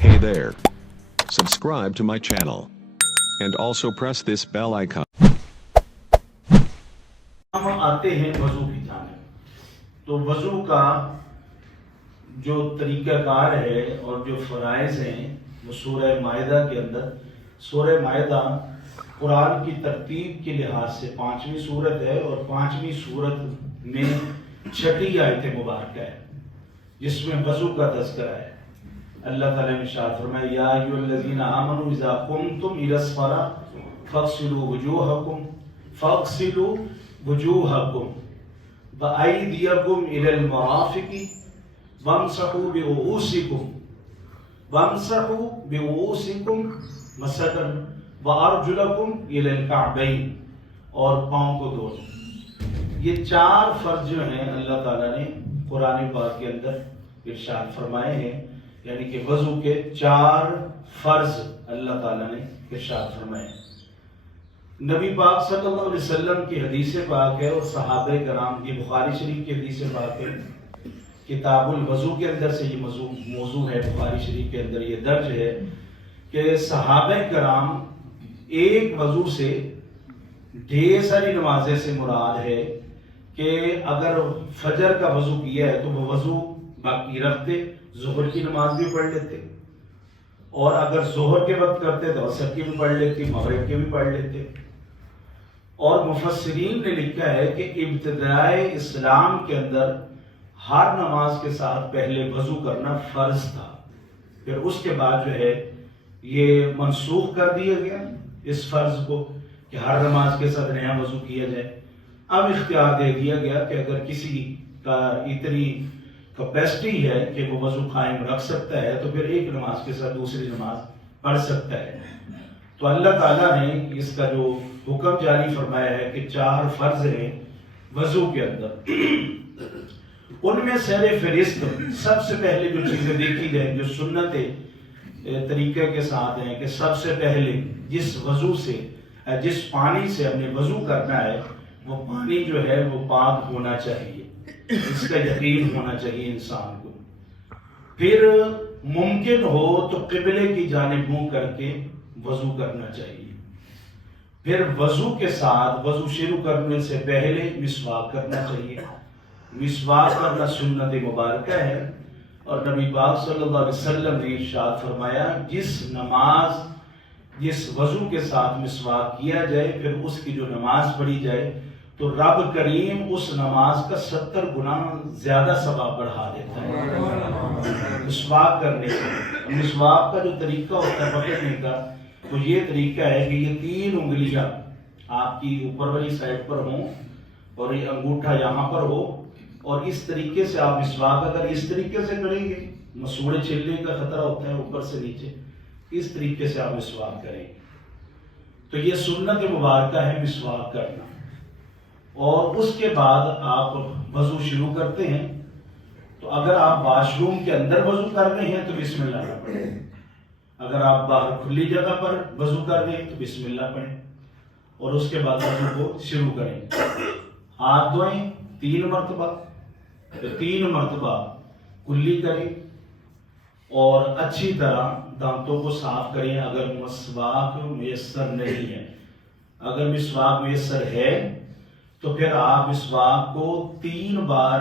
Hey there. Subscribe to my channel. And also press this bell icon. हम आते हैं वजू की जानिब। तो वजू का जो तरीक़ाकार है और जो फ़राइज़ हैं वो सूरह माइदा के अंदर, सूरह माइदा कुरान की तरतीब के लिहाज से 5वीं सूरत है और 5वीं सूरत में 6ठी आयत मुबारक है जिसमें वजू का तज़किरा है। अल्लाह ताला ने इरशाद फरमाया, या अय्युहल्लज़ीना आमनू इज़ा कुमतुम इलस्सलाह फ़ग़सिलू वुजूहकुम व अयदियकुम इलल मराफ़िक़ि वमसहू बिरुऊसिकुम मसदन व अर्जुलकुम इलल कअबैन, और पाँव को धोना। ये 4 फर्ज जो हैं अल्लाह ताला ने कुरान पाक के अंदर इरशाद फरमाए हैं, यानी कि वज़ू के 4 फर्ज अल्लाह ताला ने इरशाद फरमाए। नबी पाक सल्लल्लाहु अलैहि वसल्लम की हदीस पाक है और सहाबे कराम की बुखारी शरीफ की हदीस पाक है, किताबुल वज़ू के अंदर से ये मौजू है, बुखारी शरीफ के अंदर ये दर्ज है कि सहाबे कराम एक वज़ू से ढेर सारी नमाजें से मुराद है कि अगर फजर का वज़ू किया है तो वो वज़ू बाकी रखते, ज़ोहर की नमाज भी पढ़ लेते, और अगर ज़ोहर के वक्त करते तो असर की भी पढ़ लेते, मगरिब के भी पढ़ लेते। और मुफस्सिरीन ने लिखा है कि इब्तिदाए इस्लाम के अंदर हर नमाज के साथ पहले वज़ू करना फ़र्ज था, फिर उसके बाद जो है ये मनसूख कर दिया गया इस फ़र्ज को कि हर नमाज के साथ नया वज़ू किया जाए। अब इख्तियार दे दिया गया कि अगर किसी का इतनी कैपेसिटी है कि वो वज़ू कायम रख सकता है तो फिर एक नमाज के साथ दूसरी नमाज पढ़ सकता है। तो अल्लाह ताला ने इसका जो हुक्म जारी फरमाया है कि 4 फर्ज हैं वज़ू के अंदर, उनमें सर फहरिस्त सबसे पहले जो चीज़ें देखी जाए जो सुन्नत तरीके के साथ हैं कि सबसे पहले जिस वज़ू से जिस पानी से हमने वज़ू करना है वो पानी जो है वो पाक होना चाहिए, इसका यकीन होना चाहिए इंसान को। फिर मुमकिन हो तो क़िबले की जानिब मुंह करके वज़ू करना चाहिए। फिर वज़ू के साथ वज़ू शुरू करने से पहले मिसवाक करना चाहिए। मिसवाक करना सुन्नत मुबारक है और नबी पाक सल्लल्लाहु अलैहि वसल्लम ने इरशाद फरमाया, जिस वज़ू के साथ मिसवाक किया जाए फिर उसकी जो नमाज पढ़ी जाए तो रब करीम उस नमाज का 70 गुना ज्यादा सवाब बढ़ा देता है। मिसवाक करने का, मिसवाक का जो तरीका होता है पकड़ने का, तो ये तरीका है कि ये 3 उंगलियां आपकी ऊपर वाली साइड पर हों और ये अंगूठा यहाँ पर हो, और इस तरीके से आप मिसवाक अगर इस तरीके से करेंगे मसूड़े छिलने का खतरा होता है ऊपर से नीचे, इस तरीके से आप मिसवाक करेंगे। तो ये सुन्नत मुबारक है मिसवाक करना। और उसके बाद आप वज़ू शुरू करते हैं। तो अगर आप वॉशरूम के अंदर वज़ू कर रहे हैं तो बिस्मिल्लाह पढ़ें, अगर आप बाहर खुली जगह पर वज़ू कर रहे हैं तो बिस्मिल्लाह पढ़ें, और उसके बाद वज़ू को शुरू करें। हाथ धोएं 3 मरतबा, तो 3 मरतबा कुल्ली करें और अच्छी तरह दांतों को साफ करें। अगर मिसवाक मुयस्सर नहीं है, अगर मिसवाक मुयस्सर है तो फिर आप मिसवाक को 3 बार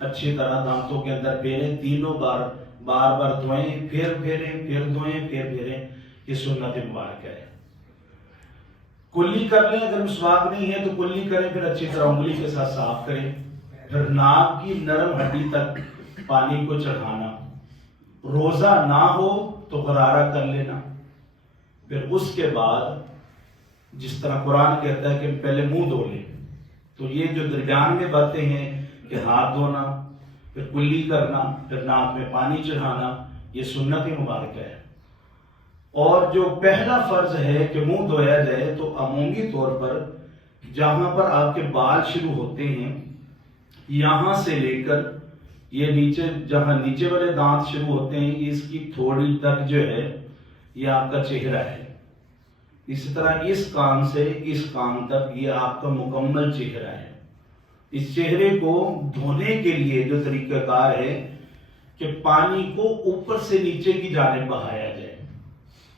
अच्छी तरह दांतों के अंदर फेरें, तीनों बार बार धोएं, फिर फेरें, फिर धोएं, फिर फेरें। ये सुन्नत मुबारक है। कुल्ली कर लें, अगर मिसवाक नहीं है तो कुल्ली करें, फिर अच्छी तरह उंगली के साथ साफ करें। फिर नाक की नरम हड्डी तक पानी को चढ़ाना, रोजा ना हो तो गरारा कर लेना। फिर उसके बाद जिस तरह कुरान कहता है कि पहले मुंह धो लें, तो ये जो दरमियान में बातें हैं कि हाथ धोना, फिर कुल्ली करना, फिर नाक में पानी चढ़ाना, ये सुन्नत मुबारक है। और जो पहला फर्ज है कि मुंह धोया जाए, तो अमूमी तौर पर जहां पर आपके बाल शुरू होते हैं यहां से लेकर ये नीचे, जहां नीचे वाले दांत शुरू होते हैं, इसकी थोड़ी तक जो है ये आपका चेहरा है। इसी तरह इस कान से इस कान तक ये आपका मुकम्मल चेहरा है। इस चेहरे को धोने के लिए जो तरीकाकार है کہ پانی کو اوپر سے نیچے کی جانب بہایا جائے،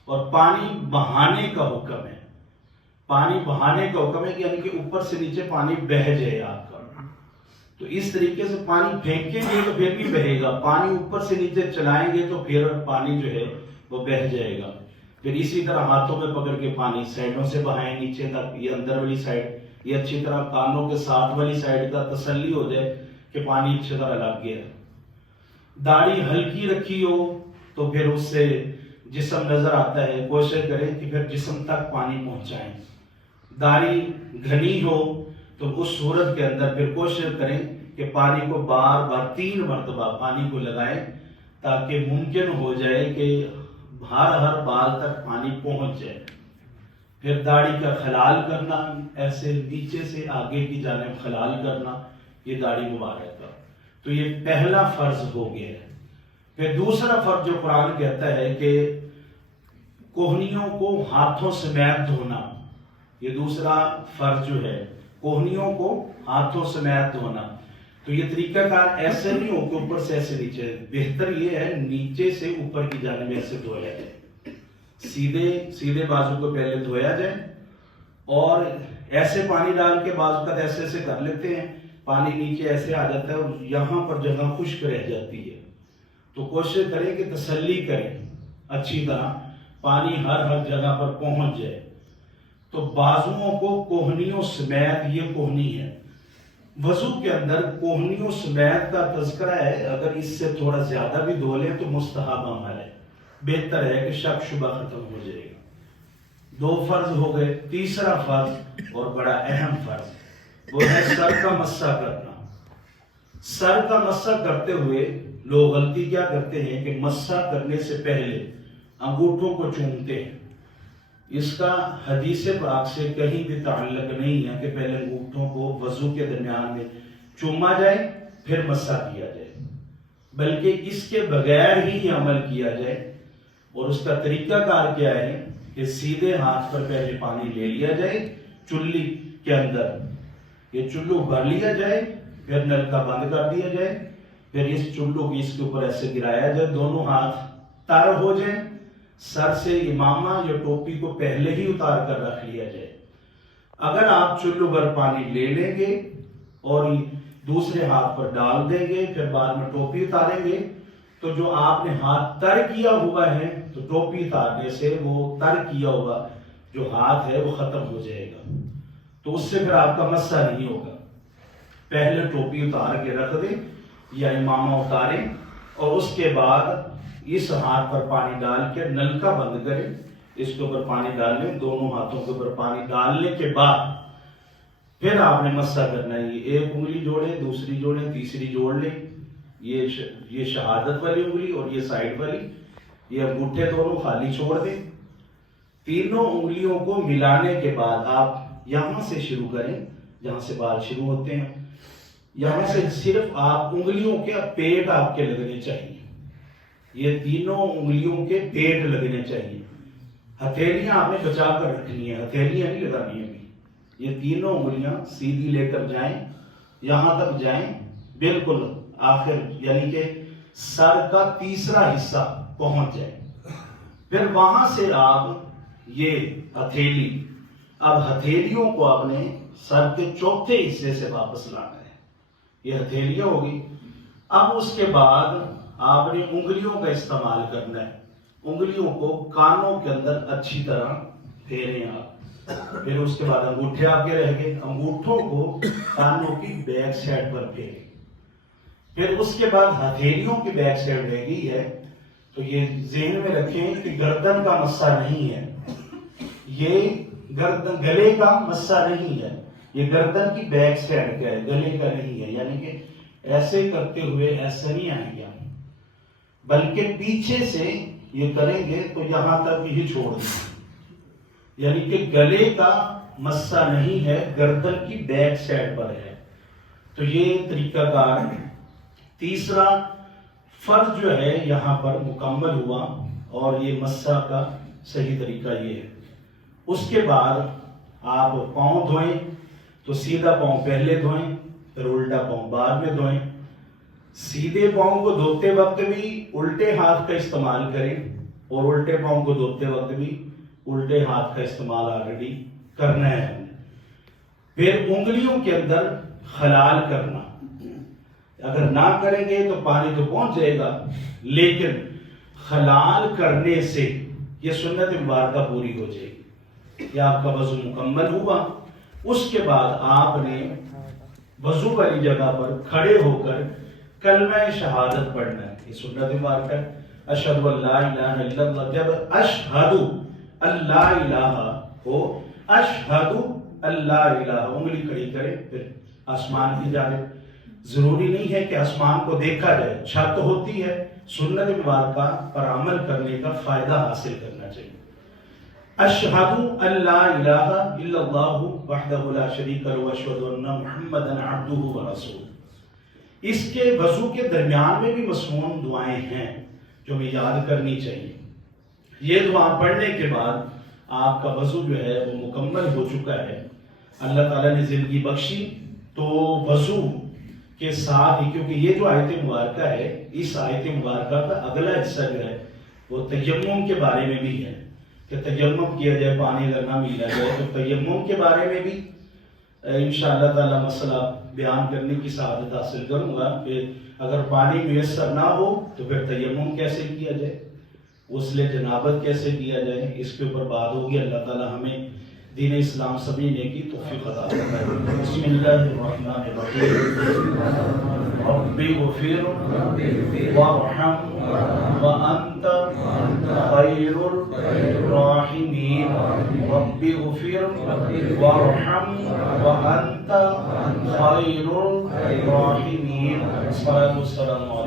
اور پانی بہانے کا حکم ہے، پانی بہانے کا حکم ہے کہ یعنی کہ اوپر سے نیچے پانی بہہ جائے آپ کا۔ تو اس طریقے سے پانی پھینکیں گے تو پھر بھی بہے گا، پانی اوپر سے نیچے چلائیں گے تو پھر پانی جو ہے وہ بہہ جائے گا۔ پھر اسی طرح ہاتھوں میں پکڑ کے پانی سائڈوں سے بہائیں نیچے تک، یہ اندر والی سائڈ، یہ اچھی طرح کانوں کے ساتھ والی سائڈ کا تسلی ہو جائے کہ پانی اچھی طرح لگ گیا۔ داڑھی ہلکی رکھی ہو تو پھر اس سے جسم نظر آتا ہے، کوشش کریں کہ پھر جسم تک پانی پہنچائیں۔ داڑھی گھنی ہو تو اس صورت کے اندر پھر کوشش کریں کہ پانی کو بار بار 3 مرتبہ پانی کو لگائیں، تاکہ ممکن ہو جائے کہ ہر بال تک پانی پہنچ جائے۔ پھر داڑھی کا خلال کرنا، ایسے نیچے سے آگے کی جانب خلال کرنا، یہ داڑھی مبارک کا، تو یہ پہلا فرض ہو گیا ہے۔ پھر دوسرا فرض جو قرآن کہتا ہے کہ کوہنیوں کو ہاتھوں سمیت دھونا، یہ دوسرا فرض جو ہے، کوہنیوں کو ہاتھوں سمیت دھونا۔ تو یہ طریقہ کار ایسے نہیں ہو کہ اوپر سے ایسے نیچے، بہتر یہ ہے نیچے سے اوپر کی جانب ایسے دھویا جائے، سیدھے بازو کو پہلے دھویا جائے، اور ایسے پانی ڈال کے بعض اوقات ایسے ایسے کر لیتے ہیں، پانی نیچے ایسے آ جاتا ہے اور یہاں پر جگہ خشک رہ جاتی ہے۔ تو کوشش کریں کہ تسلی کریں اچھی طرح، پانی ہر جگہ پر پہنچ جائے۔ تو بازوؤں کو کوہنیوں سمیت، یہ کوہنی ہے، وضو کے اندر کوہنیوں سمیت کا تذکرہ ہے، اگر اس سے تھوڑا زیادہ بھی دھو لیں تو مستحب عمل ہے، بہتر ہے کہ شک شبہ ختم ہو جائے گا۔ 2 فرض ہو گئے، تیسرا فرض اور بڑا اہم فرض وہ ہے سر کا مسح کرنا۔ سر کا مسح کرتے ہوئے لوگ غلطی کیا کرتے ہیں کہ مسح کرنے سے پہلے انگوٹھوں کو چومتے ہیں۔ اس کا حدیث پاک سے کہیں بھی تعلق نہیں ہے کہ پہلے انگوٹھوں کو وضو کے درمیان میں چوما جائے پھر مسح کیا جائے، بلکہ اس کے بغیر ہی یہ عمل کیا جائے۔ اور اس کا طریقہ کار کیا ہے کہ سیدھے ہاتھ پر پہلے پانی لے لیا جائے چلی کے اندر، یہ چلو بھر لیا جائے، پھر نلکا بند کر دیا جائے، پھر اس چلو کی اس کے اوپر ایسے گرایا جائے، دونوں ہاتھ تر ہو جائیں، سر سے امامہ یا ٹوپی کو پہلے ہی اتار کر رکھ لیا جائے۔ اگر آپ چلو بھر پانی لے لیں گے اور دوسرے ہاتھ پر ڈال دیں گے، پھر بعد میں ٹوپی اتاریں گے، تو جو آپ نے ہاتھ تر کیا ہوا ہے تو ٹوپی اتارنے سے وہ تر کیا ہوا جو ہاتھ ہے وہ ختم ہو جائے گا، تو اس سے پھر آپ کا مسح نہیں ہوگا۔ پہلے ٹوپی اتار کے رکھ دیں یا امامہ اتاریں، اور اس کے بعد اس ہاتھ پر پانی ڈال کے نلکا بند کریں، اس کے اوپر پانی ڈال لیں، دونوں ہاتھوں کے اوپر پانی ڈالنے کے بعد پھر آپ نے مسح کرنا ہے۔ یہ ایک انگلی جوڑیں، دوسری جوڑیں، تیسری جوڑ لیں، یہ شہادت والی انگلی اور یہ سائڈ والی، یہ انگوٹھے دونوں خالی چھوڑ دیں۔ تینوں انگلیوں کو ملانے کے بعد آپ یہاں سے شروع کریں جہاں سے بال شروع ہوتے ہیں، یہاں سے صرف آپ انگلیوں کے پیٹ آپ کے لگنے چاہیے، یہ تینوں انگلیوں کے پیٹ لگنے چاہیے۔ ہتھیلیاں آپ نے بچا کر رکھنی ہے، ہتھیلیاں نہیں لگانی ابھی۔ یہ تینوں انگلیاں سیدھی لے کر جائیں، یہاں تک جائیں، بالکل آخر یعنی کہ سر کا تیسرا حصہ پہنچ جائے۔ پھر وہاں سے آپ یہ ہتھیلی، اب ہتھیلیوں کو آپ نے سر کے چوتھے حصے سے واپس لانا ہے، یہ ہتھیلیاں ہوگی۔ اب اس کے بعد آپ نے انگلیوں کا استعمال کرنا ہے، انگلیوں کو کانوں کے اندر اچھی طرح پھیریں آپ۔ پھر اس کے بعد انگوٹھے آپ کے رہ گئے، انگوٹھوں کو کانوں کی بیک سائڈ پر پھیریں۔ پھر اس کے بعد ہتھیلیوں کی بیک سائڈ رہ گئی ہے، تو یہ ذہن میں رکھیں کہ گردن کا مسح نہیں ہے، یہ گردن گلے کا مسح نہیں ہے، یہ گردن کی بیک سائڈ کا ہے، گلے کا نہیں ہے، یعنی کہ ایسے کرتے ہوئے ایسا نہیں آئے گا، بلکہ پیچھے سے یہ کریں گے تو یہاں تک یہ چھوڑ دیں، یعنی کہ گلے کا مسح نہیں ہے، گردن کی بیک سائڈ پر ہے۔ تو یہ طریقہ کار تیسرا فرض جو ہے یہاں پر مکمل ہوا، اور یہ مسح کا صحیح طریقہ یہ ہے۔ اس کے بعد آپ پاؤں دھوئیں تو سیدھا پاؤں پہلے دھوئیں، پھر الٹا پاؤں بعد میں دھوئیں، सीधे पाँव को धोते वक्त भी उल्टे हाथ का इस्तेमाल करें और उल्टे पाँव को धोते वक्त भी उल्टे हाथ का इस्तेमाल ऑलरेडी करना है हमने। फिर उंगलियों के अंदर हलाल करना, अगर ना करेंगे तो पानी तो पहुंच जाएगा, लेकिन हलाल करने से ये सुन्नत मुबारका पूरी हो जाएगी कि आपका वजू मुकम्मल हुआ। उसके बाद आपने वजू वाली जगह पर खड़े होकर कलमा शहादत पढ़ना है, ये सुन्नत मुबारक है। अशहदु अल्ला इलाहा इल्लल्लाह, जब अशहदु अल्ला इलाहा हो, अशहदु अल्ला इलाहा उंगली खड़ी करें, फिर आसमान की जानिब। जरूरी नहीं है कि आसमान को देखा जाए, छत होती है, सुन्नत मुबारका पर अमल करने का फायदा हासिल करना चाहिए। अशहदु अल्ला इलाहा इल्लल्लाहु वहदहु ला शरीका लहु व अशहदु अन्ना मुहम्मदन अब्दुहु व रसूलुहु। इसके वजू के दरमियान में भी मसनून दुआएं हैं जो हमें याद करनी चाहिए। ये दुआ पढ़ने के बाद आपका वजू जो है वो मुकम्मल हो चुका है, अल्लाह ताला ने जिंदगी बख्शी। तो वजू के साथ ही, क्योंकि ये जो आयत मुबारक है, इस आयत मुबारक का अगला हिस्सा जो है वो तयम्मुम के बारे में भी है कि तयम्मुम किया जाए, पानी अगर ना मिला जाए तो तयम्मुम के बारे में भी इंशाअल्लाह ताला मसला बयान करने की सआदत हासिल करूंगा कि अगर पानी मुयस्सर ना हो तो फिर तयम्मुम कैसे किया जाए, गुस्ल जनाबत कैसे किया जाए, इसके ऊपर बात होगी। अल्लाह ताला हमें दीन इस्लाम समझने की तौफीक अता फरमाए। बिस्मिल्लाहिर्रहमानिर्रहीम। रब्बी गफिर वरहम व अंत खैरुर राहिमीन। रब्बी गफिर वरहम व अंत खैरुर राहिमीन। सल्लल्लाहु अलैहि वसल्लम।